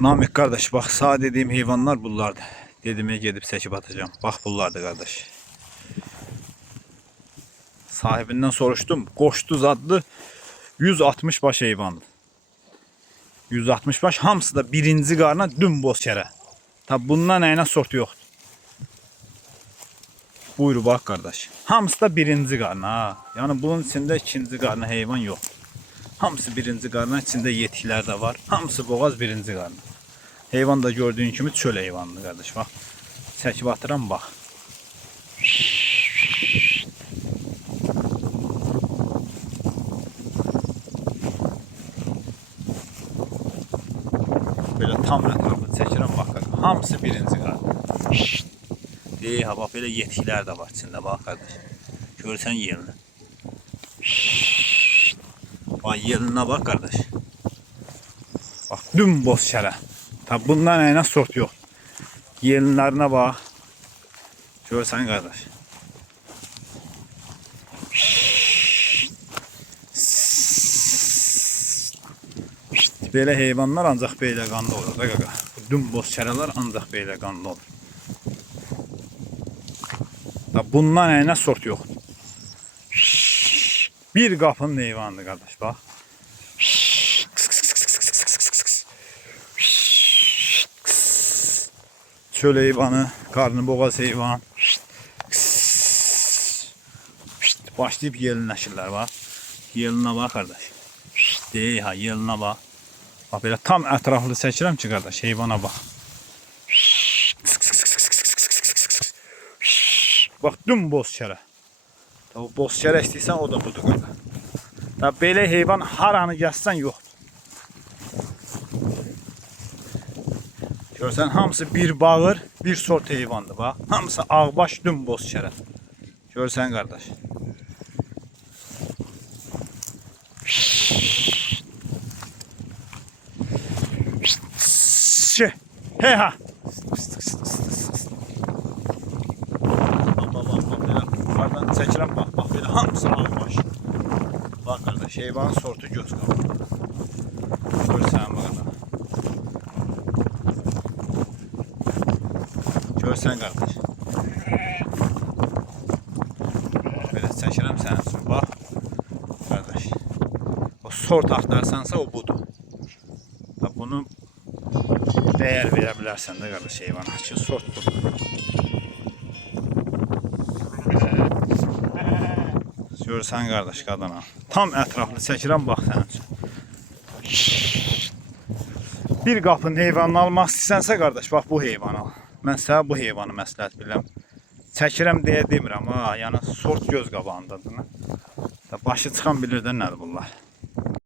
Namik kardeş bak sağ dediğim hayvanlar bunlardı. Dedime gidip seçip atacağım. Bak bunlardı kardeş. Sahibinden soruştum. Koştu zadlı 160 baş hayvandı. 160 baş hamısı da birinci qarına dümboz kərə. Tabi bundan nəyinə sortu yoxdur. Buyur bak kardeş. Hamısı da birinci qarına ha. Yani bunun içində ikinci qarına heyvan yoxdur. Hamısı birinci qarına, içində yetiklər də var. Hamısı boğaz birinci qarına. Heyvan da gördüğün kimi çöl heyvanıdır kardeş bak. Çəkib atıram bak. Böyle tam ətrafını çəkirəm bak. Hamısı birinci qarına. Ha bak böyle yetiklər də var içində bak kardeş. Görsən yerini. Bak yeline bak kardeş. Bak dümboz kərə. Tabi bundan nəyinə sort yox. Yelinlərine bak. Görsən kardeş. Belə heyvanlar ancaq belə qanlı olur da qaqa. Dümboz kərələr ancaq belə qanlı olur. Bundan nəyinə sort yoxdur. Bir qapının heyvanıdır kardeş bak. Çöl heyvanı, karnı boğaz heyvan. Başlayıp yelinləşirlər bak. Yelinə bak kardeş. Ha yelinə bak. Bak böyle tam ətraflı çəkirəm ki kardeş heyvana bak. Bak dümboz kərə. Tabi boz kərə istəyirsən o da budur qardaş. Tabi belə heyvan haranı gəzsən yoxdur. Görsən hamısı bir bağır, bir sort heyvandır bak. Hamısı ağbaş dümboz kərə. Görsən qardaş. Hey ha. Yukarıdan çəkirəm bak. Bak böyle hamısı ağbaş. Bak kardeş heyvanın sortu göz qabağı. Görsən bak. Görsən qardaş. Böyle çəkirəm sənin üçün bak. Qardaş. O sort axtarsansa o budur. Bunu değer verə bilərsən də qardaş heyvana ki sort budur. Görsən qardaş qadına. Tam ətraflı çəkirəm bax sənin üçün. Bir qapının heyvanını almaq istəsənsə qardaş bax bu heyvanı al. Mən sənə bu heyvanı məsləhət bilirəm. Çəkirəm deyə demirəm ha, yəni sort göz qabağındadır. Başı çıxan bilir də nədir bunlar.